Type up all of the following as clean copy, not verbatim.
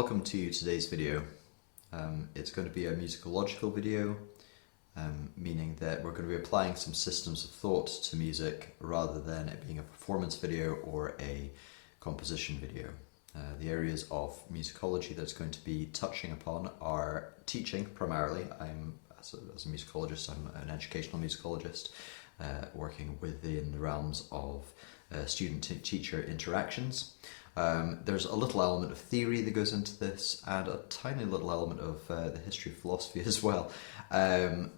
Welcome to today's video. It's going to be a musicological video, meaning that we're going to be applying some systems of thought to music rather than it being a performance video or a composition video. The areas of musicology that's going to be touching upon are teaching primarily. As a musicologist, I'm an educational musicologist working within the realms of student-teacher interactions. There's a little element of theory that goes into this and a tiny little element of the history of philosophy as well. Parents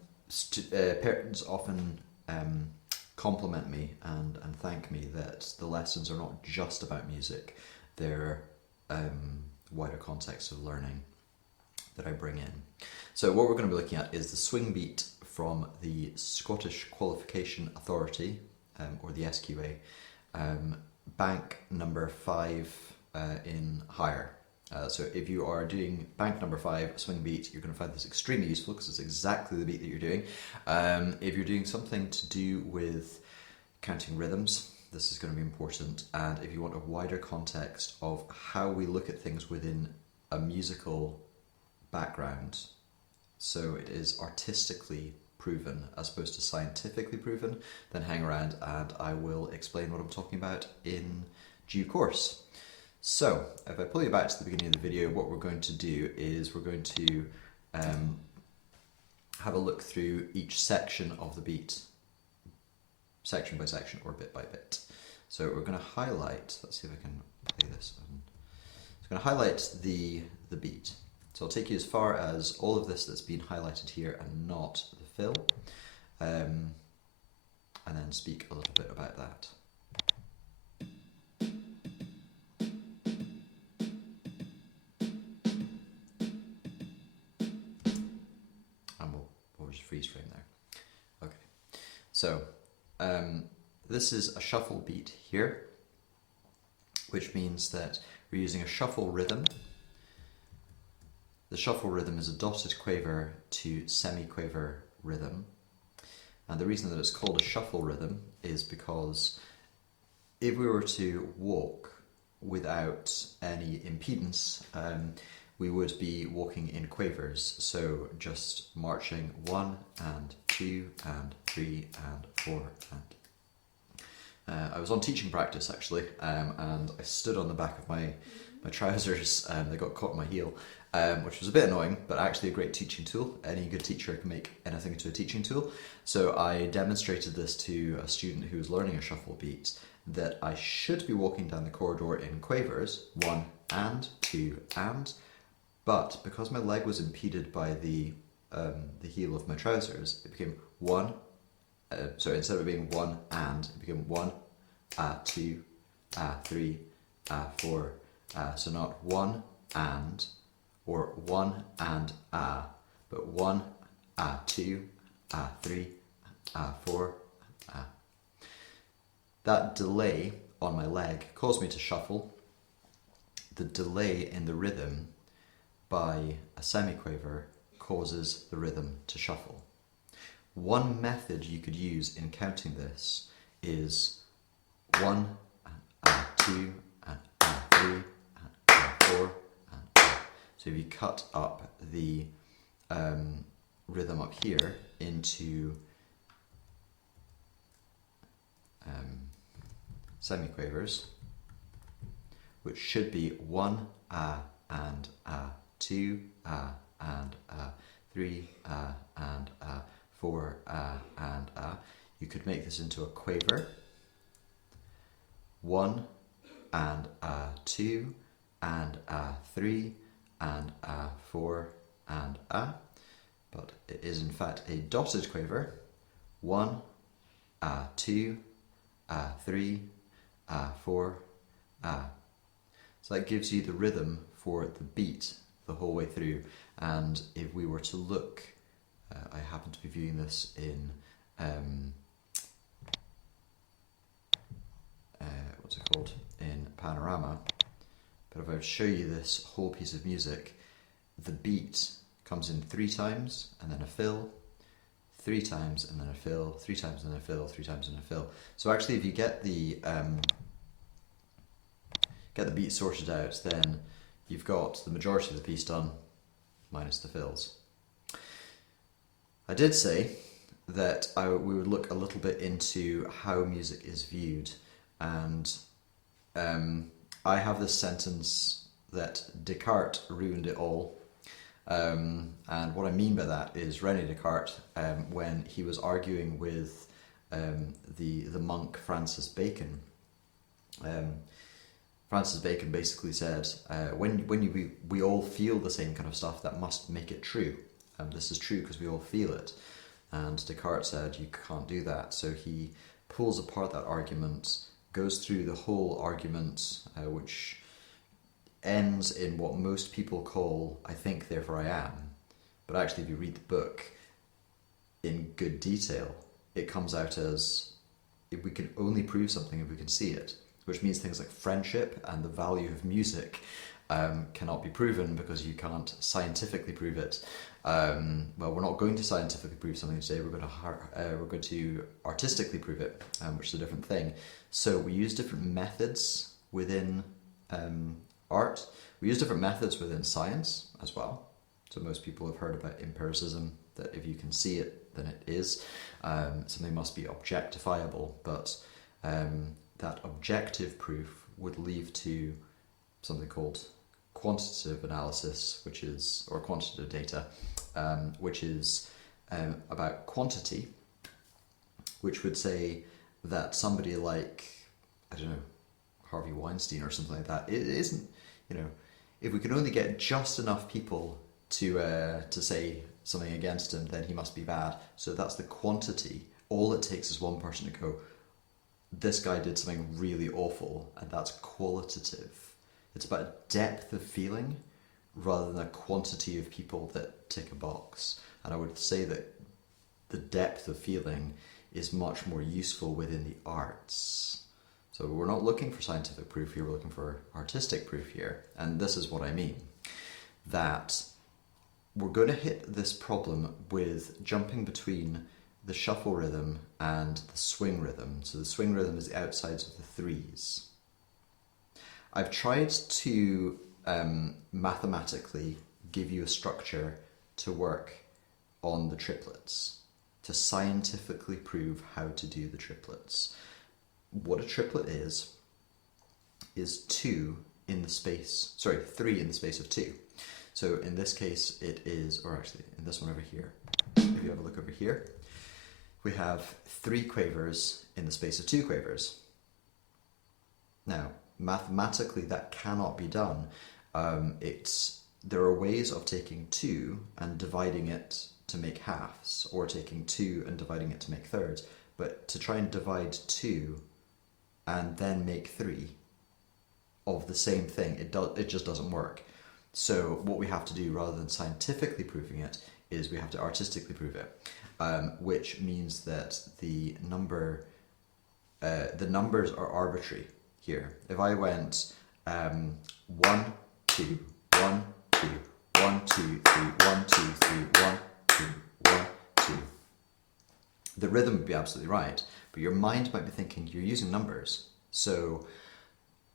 often compliment me and thank me that the lessons are not just about music, they're wider context of learning that I bring in. So what we're going to be looking at is the swing beat from the Scottish Qualification Authority, or the SQA, bank number 5 in higher. So if you are doing bank number 5 swing beat, you're going to find this extremely useful because it's exactly the beat that you're doing. If you're doing something to do with counting rhythms, this is going to be important. And if you want a wider context of how we look at things within a musical background, so it is artistically proven as opposed to scientifically proven, then hang around and I will explain what I'm talking about in due course. So if I pull you back to the beginning of the video, what we're going to do is we're going to have a look through each section of the beat, section by section or bit by bit. So we're going to highlight, let's see if I can play this. It's going to highlight the beat. So I'll take you as far as all of this that's been highlighted here and not the fill, and then speak a little bit about that. And we'll just freeze frame there. Okay, so this is a shuffle beat here, which means that we're using a shuffle rhythm. The shuffle rhythm is a dotted quaver to semi-quaver rhythm. And the reason that it's called a shuffle rhythm is because if we were to walk without any impedance, we would be walking in quavers. So just marching 1 and 2 and 3 and 4 and I was on teaching practice actually, and I stood on the back of my trousers and they got caught in my heel. Which was a bit annoying, but actually a great teaching tool. Any good teacher can make anything into a teaching tool. So I demonstrated this to a student who was learning a shuffle beat, that I should be walking down the corridor in quavers, 1 and 2 and, but because my leg was impeded by the heel of my trousers, it became 1, sorry, instead of it being 1 and, it became 1, 2, 3, 4, so not 1 and, or 1 and but 1, 2, 3, 4. That delay on my leg caused me to shuffle. The delay in the rhythm by a semiquaver causes the rhythm to shuffle. One method you could use in counting this is 1, 2, 3, 4. So if you cut up the rhythm up here into semiquavers, which should be 1 and 2 and 3 and 4 and you could make this into a quaver. 1 and 2 and 3 and 4 and but it is in fact a dotted quaver. 1, 2, 3, 4. So that gives you the rhythm for the beat the whole way through. And if we were to look, I happen to be viewing this in what's it called? In Panorama. But if I would show you this whole piece of music, the beat comes in 3 times and then a fill, 3 times and then a fill, 3 times and then a fill, 3 times and a fill. So actually if you get the beat sorted out, then you've got the majority of the piece done, minus the fills. I did say that we would look a little bit into how music is viewed, and I have this sentence that Descartes ruined it all. And what I mean by that is René Descartes, when he was arguing with the monk Francis Bacon. Francis Bacon basically said, when we all feel the same kind of stuff, that must make it true. This is true because we all feel it. And Descartes said, you can't do that. So he pulls apart that argument, goes through the whole argument, which ends in what most people call, I think, therefore I am. But actually, if you read the book in good detail, it comes out as, if we can only prove something if we can see it, which means things like friendship and the value of music cannot be proven because you can't scientifically prove it. Well, we're not going to scientifically prove something today. We're going to artistically prove it, which is a different thing. So we use different methods within art. We use different methods within science as well. So most people have heard about empiricism, that if you can see it, then it is. Something must be objectifiable, but that objective proof would lead to something called quantitative analysis, which is, or quantitative data, which is about quantity, which would say that somebody like, I don't know, Harvey Weinstein or something like that, it isn't, you know, if we can only get just enough people to say something against him, then he must be bad. So that's the quantity. All it takes is one person to go, this guy did something really awful, and that's qualitative. It's about a depth of feeling rather than a quantity of people that tick a box. And I would say that the depth of feeling is much more useful within the arts. So we're not looking for scientific proof here, we're looking for artistic proof here. And this is what I mean, that we're going to hit this problem with jumping between the shuffle rhythm and the swing rhythm. So the swing rhythm is the outsides of the threes. I've tried to mathematically give you a structure to work on the triplets, to scientifically prove how to do the triplets. What a triplet is 3 in the space of 2. So in this case it is, or actually in this one over here, if you have a look over here, we have 3 quavers in the space of 2 quavers. Now, mathematically that cannot be done. There are ways of taking 2 and dividing it to make halves, or taking 2 and dividing it to make thirds, but to try and divide 2 and then make 3 of the same thing, it just doesn't work. So what we have to do, rather than scientifically proving it, is we have to artistically prove it, which means that the numbers are arbitrary here. If I went 1, 2, 1, 2, 1, 2, 3, 1, 2, 3, 1, 2, 1, 2, the rhythm would be absolutely right, but your mind might be thinking you're using numbers, so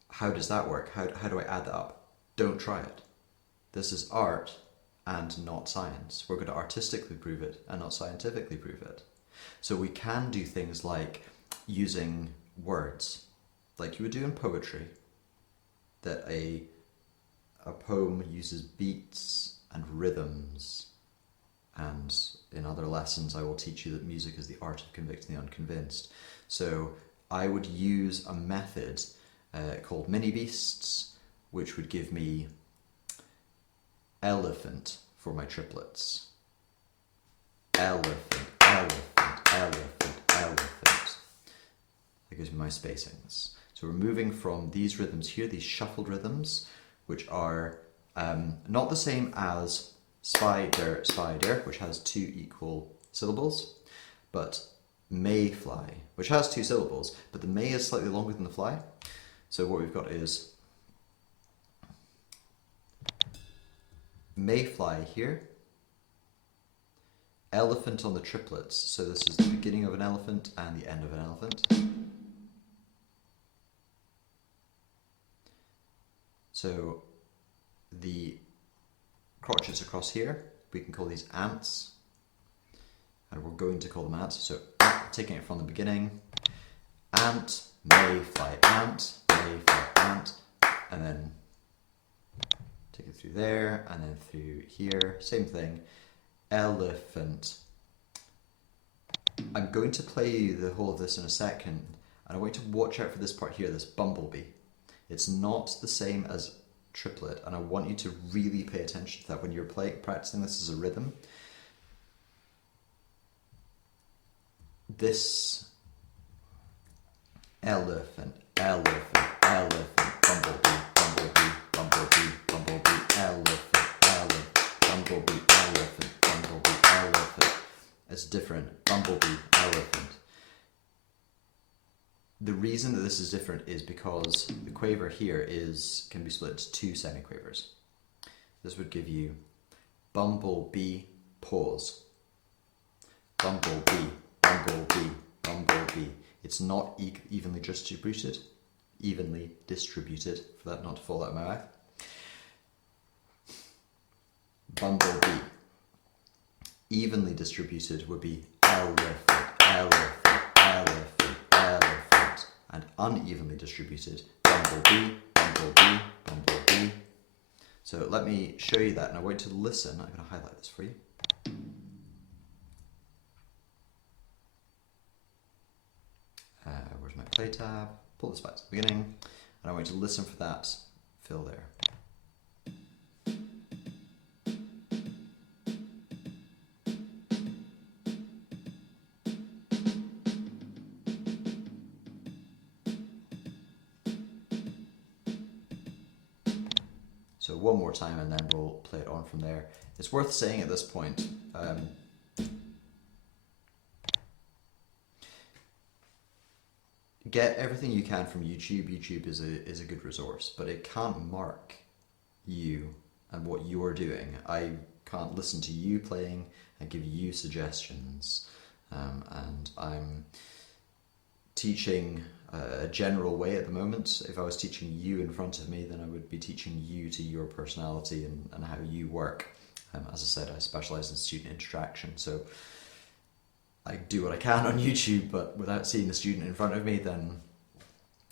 how does that work? How do I add that up? Don't try it. This is art and not science. We're going to artistically prove it and not scientifically prove it. So we can do things like using words, like you would do in poetry, that a poem uses beats and rhythms, and in other lessons I will teach you that music is the art of convicting the unconvinced. So I would use a method called mini beasts, which would give me elephant for my triplets. Elephant, elephant, elephant, elephant. That gives me my spacings. So we're moving from these rhythms here, these shuffled rhythms, which are not the same as spider, spider, which has 2 equal syllables, but may fly, which has 2 syllables, but the may is slightly longer than the fly. So what we've got is may fly here, elephant on the triplets, so this is the beginning of an elephant and the end of an elephant. So the crotchets across here, we can call these ants, and we're going to call them ants. So taking it from the beginning, ant, may fly, ant, and then take it through there, and then through here, same thing, elephant. I'm going to play you the whole of this in a second, and I want you to watch out for this part here, this bumblebee. It's not the same as triplet, and I want you to really pay attention to that when you're practicing this as a rhythm. This elephant, elephant, elephant, bumblebee, bumblebee, bumblebee, bumblebee, elephant, elephant, bumblebee, elephant, bumblebee, elephant. It's different. Bumblebee, elephant. The reason that this is different is because the quaver here can be split into two semiquavers. This would give you bumblebee, pause. Bumblebee, bumblebee, bumblebee. It's not evenly distributed, for that not to fall out of my mouth. Bumblebee. Evenly distributed would be elephant, elephant, elephant, elephant. And unevenly distributed, bumblebee, bumblebee, bumblebee. So let me show you that, and I want you to listen. I'm going to highlight this for you. Where's my play tab? Pull this back to the beginning, and I want you to listen for that fill there. So one more time, and then we'll play it on from there. It's worth saying at this point, get everything you can from YouTube. YouTube is a good resource, but it can't mark you and what you're doing. I can't listen to you playing and give you suggestions, and I'm teaching a general way at the moment. If I was teaching you in front of me, then I would be teaching you to your personality and how you work. As I said, I specialise in student interaction, so I do what I can on YouTube, but without seeing the student in front of me, then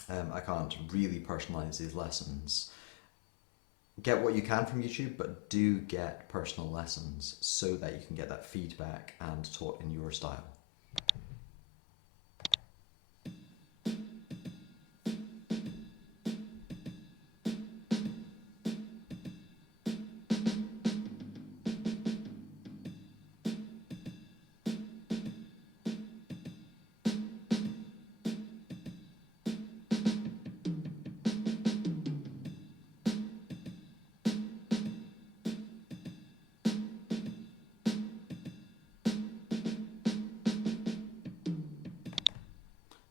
I can't really personalise these lessons. Get what you can from YouTube, but do get personal lessons so that you can get that feedback and taught in your style.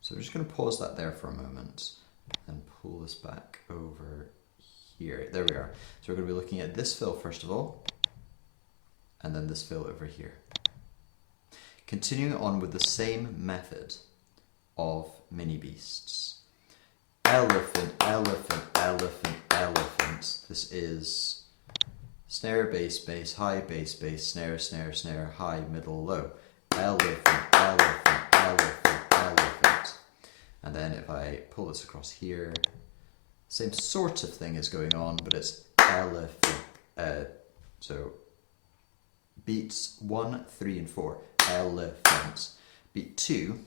So we're just going to pause that there for a moment and pull this back over here. There we are. So we're going to be looking at this fill first of all, and then this fill over here. Continuing on with the same method of mini beasts. Elephant, elephant, elephant, elephant. This is snare, bass, bass, high, bass, bass, snare, snare, snare, high, middle, low. Elephant, elephant, elephant, elephant. And then if I pull this across here, same sort of thing is going on, but it's elephant. So beats 1, 3, and 4, elephant. Beat 2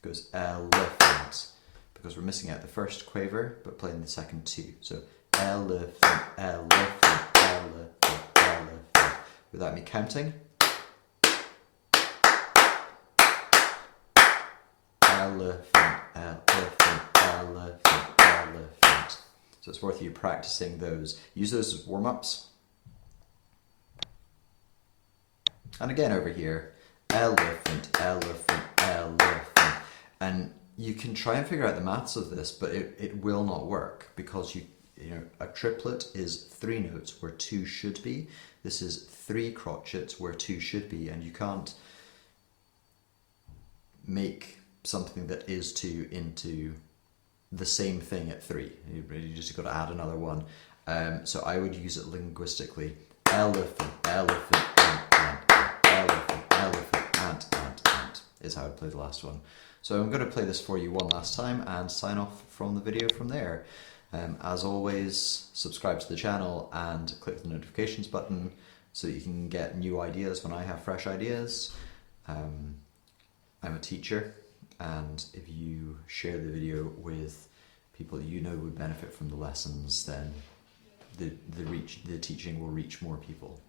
goes elephant, because we're missing out the first quaver, but playing the second 2. So elephant, elephant, elephant, elephant. Without me counting. Elephant, elephant, elephant, elephant. So it's worth you practicing those. Use those as warm-ups. And again over here, elephant, elephant, elephant. And you can try and figure out the maths of this, but it will not work, because you know a triplet is 3 notes where 2 should be. This is 3 crotchets where 2 should be, and you can't make something that is 2 into the same thing at 3. You just got to add another one. So I would use it linguistically. Elephant, elephant, ant, elephant, elephant, ant is how I play the last one. So I'm going to play this for you one last time and sign off from the video from there. As always, subscribe to the channel and click the notifications button so that you can get new ideas when I have fresh ideas. I'm a teacher, and if you share the video with people you know would benefit from the lessons, then the teaching will reach more people.